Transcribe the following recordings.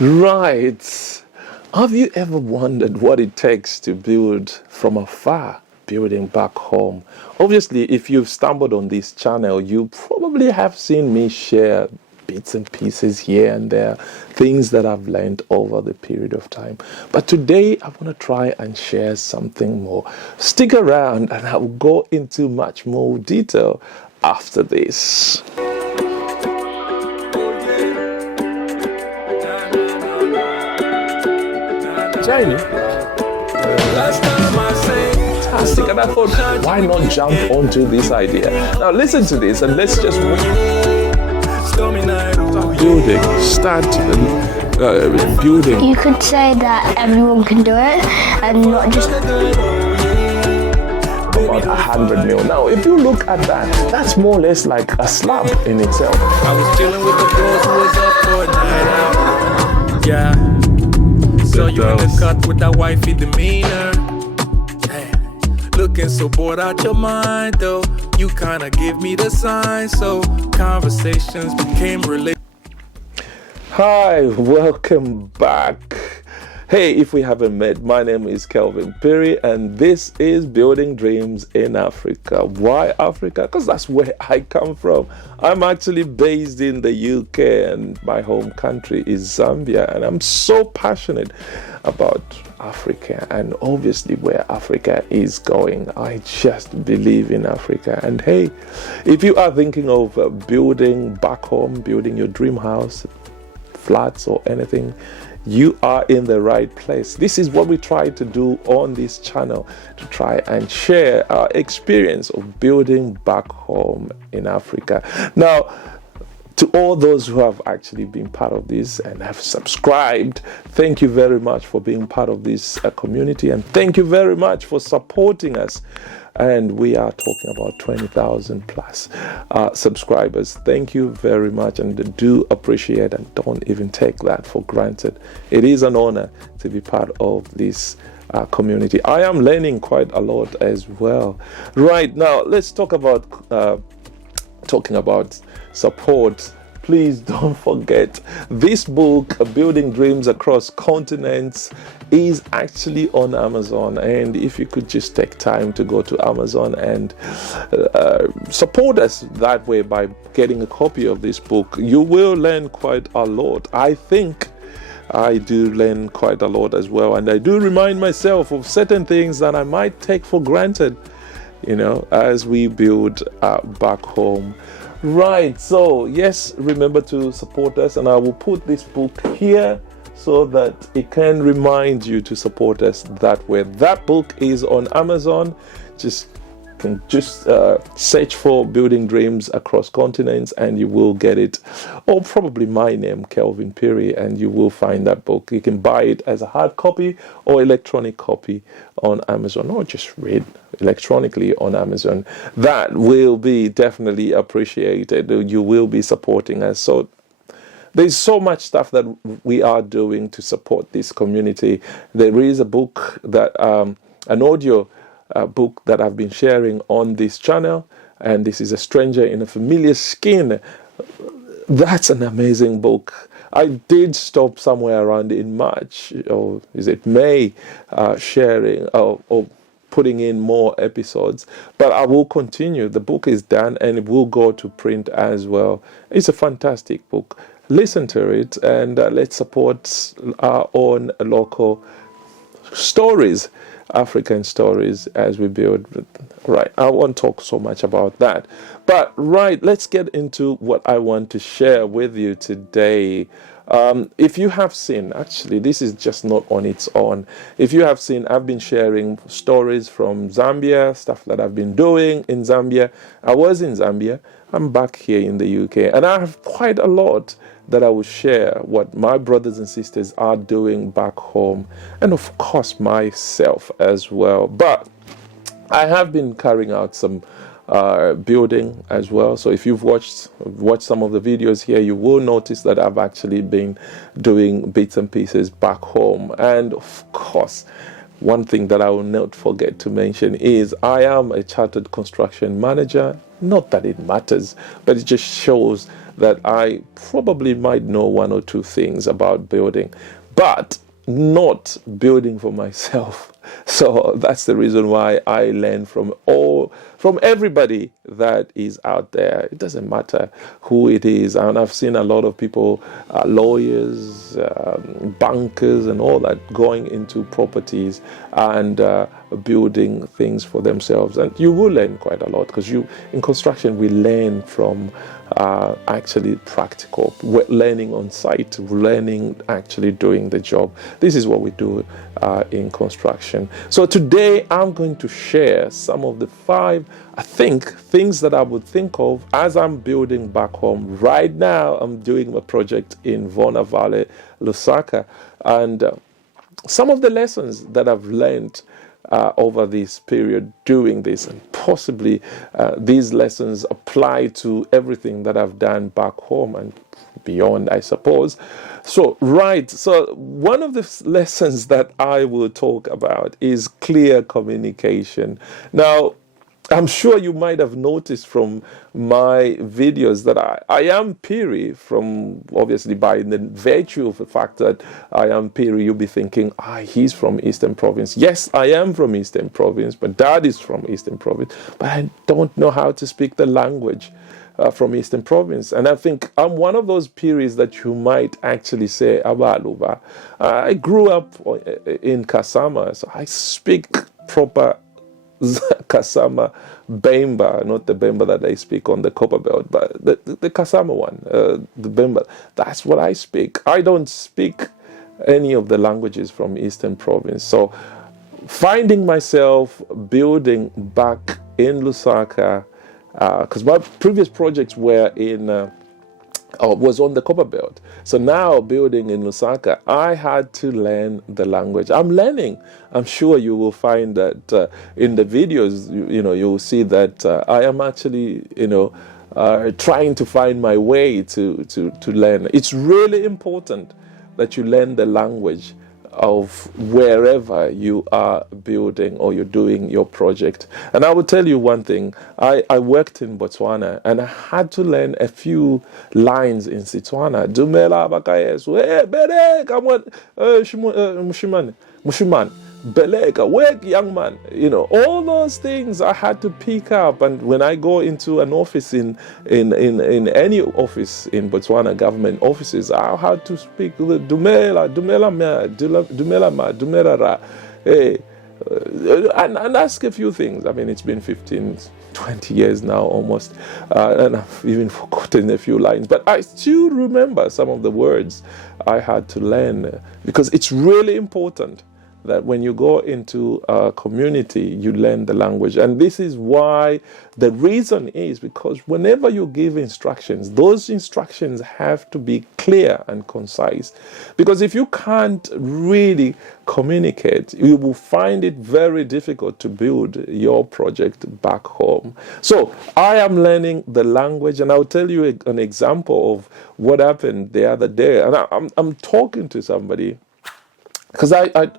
Right. Have you ever wondered what it takes to build from afar, building back home? Obviously, if you've stumbled on this channel, you probably have seen me share bits and pieces here and there, things that I've learned over the period of time. But today, I want to try and share something more. Stick around and I'll go into much more detail after this. Jamie. Fantastic, and I thought, why not jump onto this idea? Now listen to this, and let's just start building. Building. You could say that everyone can do it, and not just about 100 mil. Now, if you look at that, that's more or less like a slab in itself. I was chilling with the bros who was up for a night out. Yeah. So you in the cut with that wifey demeanor. Hey, looking so bored out your mind though. You kinda give me the sign, so conversations became related. Hi, welcome back. Hey, if we haven't met, my name is Kelvin Perry, and this is Building Dreams in Africa. Why Africa? Because that's where I come from. I'm actually based in the UK, and my home country is Zambia, and I'm so passionate about Africa and obviously where Africa is going. I just believe in Africa. And hey, if you are thinking of building back home, building your dream house, flats or anything, you are in the right place. This is what we try to do on this channel, to try and share our experience of building back home in Africa. Now, to all those who have actually been part of this and have subscribed, thank you very much for being part of this community, and thank you very much for supporting us. And we are talking about 20,000 plus subscribers. Thank you very much, and do appreciate and don't even take that for granted. It is an honor to be part of this community. I am learning quite a lot as well. Right now, let's talk about talking about support. Please don't forget, this book, Building Dreams Across Continents, is actually on Amazon. And if you could just take time to go to Amazon and support us that way by getting a copy of this book, you will learn quite a lot. I think I do learn quite a lot as well. And I do remind myself of certain things that I might take for granted, you know, as we build back home. Right, so yes, remember to support us, and I will put this book here so that it can remind you to support us that way. That book is on Amazon. Just search for Building Dreams Across Continents and you will get it, or probably my name, Kelvin Perry, and you will find that book. You can buy it as a hard copy or electronic copy on Amazon, or just read electronically on Amazon. That will be definitely appreciated. You will be supporting us. So there's so much stuff that we are doing to support this community. There is a book that an audio book that I've been sharing on this channel, and this is A Stranger in a Familiar Skin. That's an amazing book. I did stop somewhere around in March, or is it May, sharing or putting in more episodes, but I will continue. The book is done and it will go to print as well. It's a fantastic book. Listen to it, and let's support our own local stories, African stories, as we build. Right, I won't talk so much about that, but right, let's get into what I want to share with you today. If you have seen, actually this is just not on its own, if you have seen, I've been sharing stories from Zambia, stuff that I've been doing in Zambia. I was in Zambia, I'm back here in the UK, and I have quite a lot that I will share, what my brothers and sisters are doing back home, and of course myself as well. But I have been carrying out some building as well. So if you've watched some of the videos here, you will notice that I've actually been doing bits and pieces back home. And of course, one thing that I will not forget to mention is I am a chartered construction manager. Not that it matters, but it just shows that I probably might know one or two things about building, but not building for myself. So that's the reason why I learn from everybody that is out there. It doesn't matter who it is. And I've seen a lot of people, lawyers, bankers, and all that, going into properties and building things for themselves. And you will learn quite a lot, because in construction we learn from actually practical, learning on site, learning actually doing the job. This is what we do in construction. So today I'm going to share some of the 5, I think, things that I would think of as I'm building back home. Right now I'm doing a project in Vona Valley, Lusaka, and some of the lessons that I've learned over this period doing this, and possibly these lessons apply to everything that I've done back home and beyond, I suppose. So one of the lessons that I will talk about is clear communication. Now, I'm sure you might have noticed from my videos that I am Piri, from obviously by the virtue of the fact that I am Piri, you'll be thinking, he's from Eastern Province. Yes, I am from Eastern Province, but Dad is from Eastern Province, but I don't know how to speak the language from Eastern Province. And I think I'm one of those Piris that you might actually say, Abaluba. I grew up in Kasama, so I speak proper Kasama Bemba, not the Bemba that I speak on the Copper Belt, but the Kasama one, the Bemba. That's what I speak. I don't speak any of the languages from Eastern Province. So finding myself building back in Lusaka, because my previous projects were was on the Copper Belt. So now building in Lusaka, I had to learn the language. I'm learning. I'm sure you will find that in the videos, you'll see that I am actually, trying to find my way to learn. It's really important that you learn the language of wherever you are building or you're doing your project. And I will tell you one thing, I worked in Botswana and I had to learn a few lines in Setswana. Dumela bakayesu, bere, come on, mushiman, belega, work, young man. All those things I had to pick up. And when I go into an office in any office in Botswana, government offices, I had to speak dumela ra, hey, and ask a few things. I mean, it's been 15-20 years now almost, and I've even forgotten a few lines, but I still remember some of the words I had to learn, because it's really important that when you go into a community, you learn the language. And this is why, the reason is because whenever you give instructions, those instructions have to be clear and concise. Because if you can't really communicate, you will find it very difficult to build your project back home. So I am learning the language, and I'll tell you an example of what happened the other day. And I'm talking to somebody, because I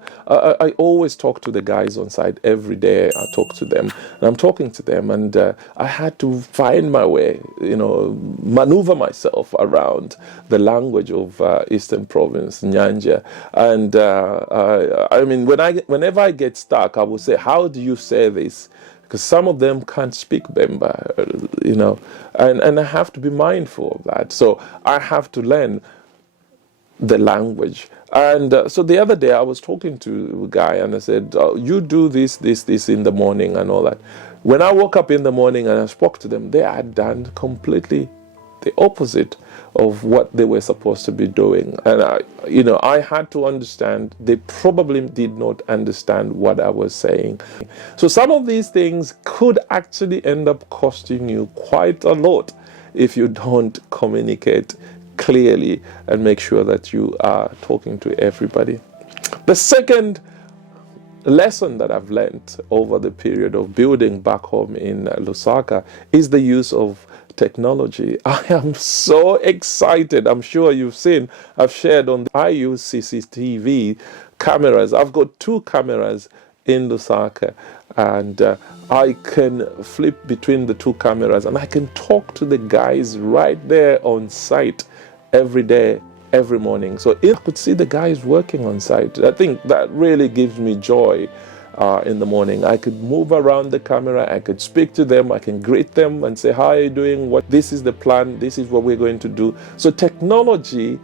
always talk to the guys on site every day. I talk to them, and I'm talking to them, and I had to find my way, maneuver myself around the language of Eastern Province, Nyanja. And I mean, whenever I get stuck, I will say, how do you say this? Because some of them can't speak Bemba, and I have to be mindful of that. So I have to learn the language. And so the other day I was talking to a guy, and I said, you do this in the morning and all that. When I woke up in the morning and I spoke to them, they had done completely the opposite of what they were supposed to be doing. And I had to understand, they probably did not understand what I was saying. So some of these things could actually end up costing you quite a lot if you don't communicate clearly and make sure that you are talking to everybody. The second lesson that I've learned over the period of building back home in Lusaka is the use of technology. I am so excited. I'm sure you've seen, I use CCTV cameras. I've got 2 cameras in Lusaka, and I can flip between the two cameras and I can talk to the guys right there on site every day, every morning. So if I could see the guys working on site, I think that really gives me joy. In the morning, I could move around the camera, I could speak to them, I can greet them and say, how are you doing? This is the plan, this is what we're going to do. So technology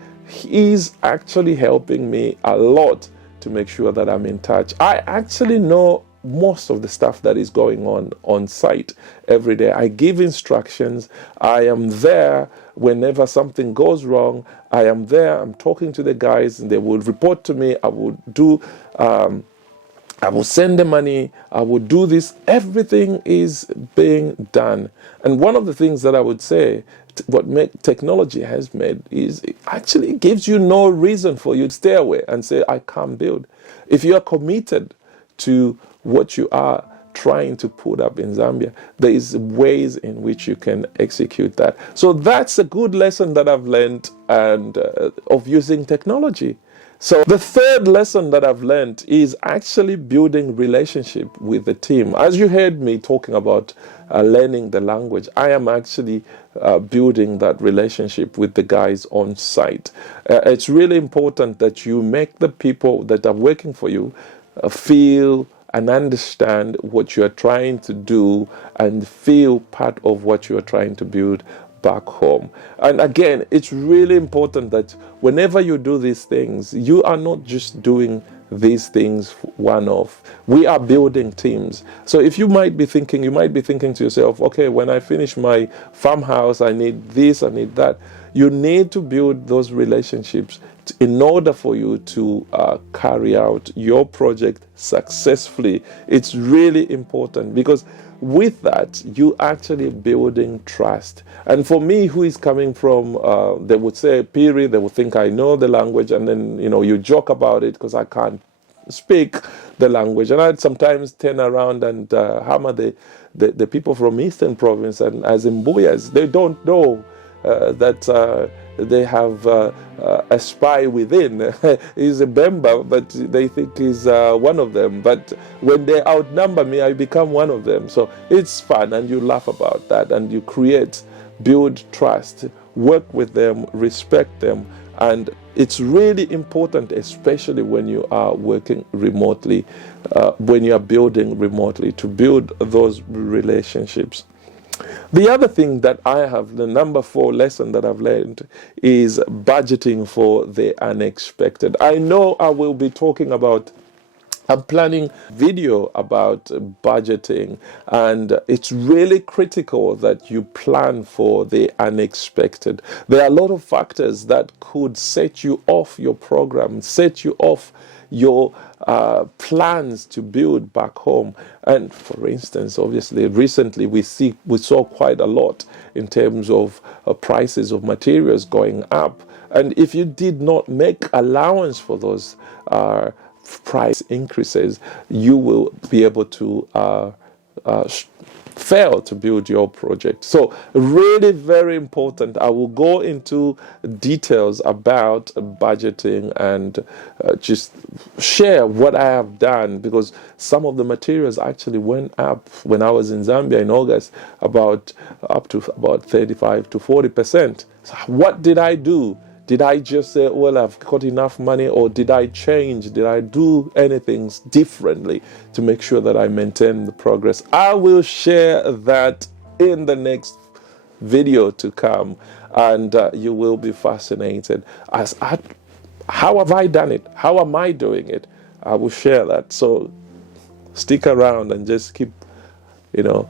is actually helping me a lot to make sure that I'm in touch. I actually know most of the stuff that is going on site every day. I give instructions. I am there whenever something goes wrong. I am there. I'm talking to the guys, and they will report to me. I will do. I will send the money. I will do this. Everything is being done. And one of the things that I would say, what technology has made, is it actually gives you no reason for you to stay away and say, I can't build. If you are committed to what you are trying to put up in Zambia, there is ways in which you can execute that. So that's a good lesson that I've learned and of using technology. So the third lesson that I've learned is actually building relationship with the team. As you heard me talking about learning the language, I am actually building that relationship with the guys on site. It's really important that you make the people that are working for you feel and understand what you are trying to do and feel part of what you are trying to build back home. And again, it's really important that whenever you do these things, you are not just doing these things one-off. We are building teams. So if you might be thinking to yourself, okay, when I finish my farmhouse, I need this, I need that. You need to build those relationships in order for you to carry out your project successfully. It's really important, because with that, you actually building trust. And for me, who is coming from, they would say, period, they would think I know the language, and then, you joke about it because I can't speak the language. And I'd sometimes turn around and hammer the people from Eastern Province, and as in Mbuyas, they don't know that they have a spy within. He's a Bemba, but they think he's one of them. But when they outnumber me, I become one of them. So it's fun, and you laugh about that, and you build trust, work with them, respect them. And it's really important, especially when you are working remotely, when you are building remotely, to build those relationships. The other thing that the number 4 lesson that I've learned, is budgeting for the unexpected. I know I will be talking about, I'm planning video about budgeting, and it's really critical that you plan for the unexpected. There are a lot of factors that could set you off your program, set you off your plans to build back home. And for instance, obviously, recently we saw quite a lot in terms of prices of materials going up. And if you did not make allowance for those price increases, you will be able to fail to build your project. So really very important. I will go into details about budgeting and just share what I have done, because some of the materials actually went up when I was in Zambia in August, up to about 35 to 40%. So what did I do? Did I just say, well, I've got enough money, or did I change? Did I do anything differently to make sure that I maintain the progress? I will share that in the next video to come, and you will be fascinated. How have I done it? How am I doing it? I will share that. So stick around and just keep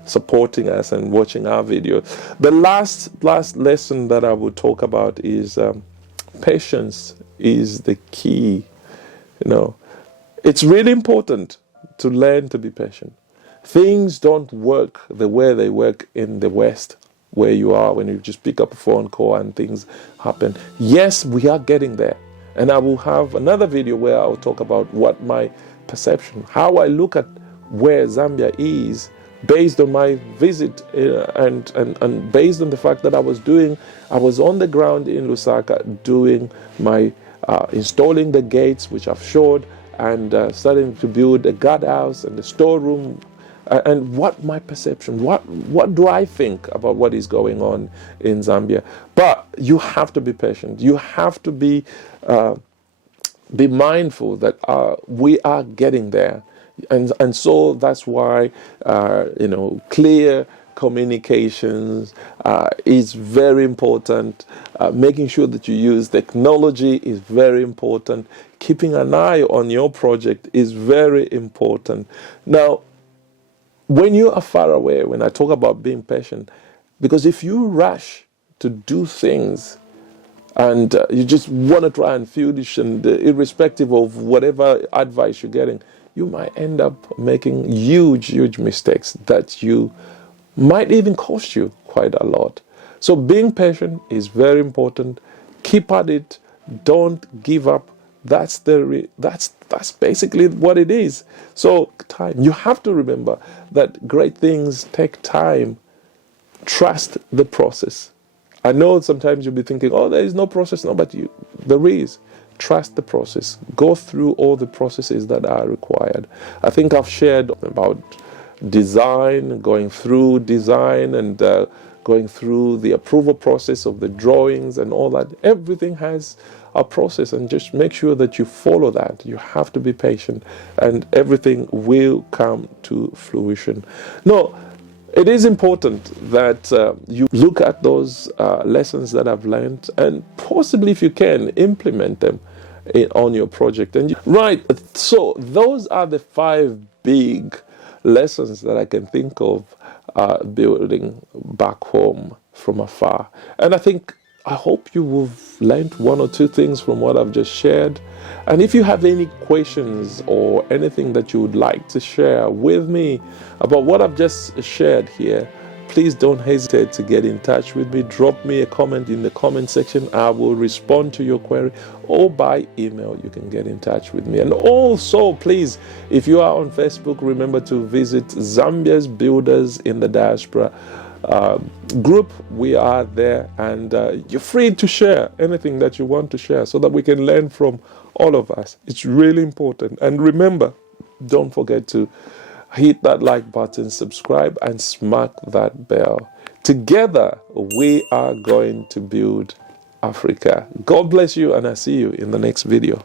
supporting us and watching our video. The last lesson that I will talk about is patience is the key. It's really important to learn to be patient. Things don't work the way they work in the West, where you are when you just pick up a phone call and things happen. Yes, we are getting there. And I will have another video where I'll talk about what my perception, how I look at where Zambia is, based on my visit and based on the fact that I was on the ground in Lusaka doing my installing the gates, which I've showed, and starting to build a guardhouse and a storeroom. And what my perception, what do I think about what is going on in Zambia? But you have to be patient. You have to be mindful that we are getting there, and so that's why clear communications is very important. Making sure that you use technology is very important. Keeping an eye on your project is very important. Now, when you are far away, when I talk about being patient, because if you rush to do things and you just want to try and finish, and irrespective of whatever advice you're getting, you might end up making huge mistakes that you might even cost you quite a lot. So being patient is very important. Keep at it. Don't give up. That's basically what it is. So time. You have to remember that great things take time. Trust the process. I know sometimes you'll be thinking, oh, there is no process. No, but there is. Trust the process. Go through all the processes that are required. I think I've shared about design, going through design, and going through the approval process of the drawings and all that. Everything has a process, and just make sure that you follow that. You have to be patient, and everything will come to fruition. No, it is important that you look at those lessons that I've learned, and possibly, if you can, implement them on your project. Right, so those are the 5 big lessons that I can think of building back home from afar. And I hope you have learned 1 or 2 things from what I've just shared. And if you have any questions or anything that you would like to share with me about what I've just shared here, please don't hesitate to get in touch with me. Drop me a comment in the comment section. I will respond to your query, or by email you can get in touch with me. And also, please, if you are on Facebook, remember to visit Zambia's Builders in the Diaspora group. We are there, and you're free to share anything that you want to share so that we can learn from all of us. It's really important. And remember, don't forget to hit that like button, subscribe, and smack that bell. Together, we are going to build Africa. God bless you, and I'll see you in the next video.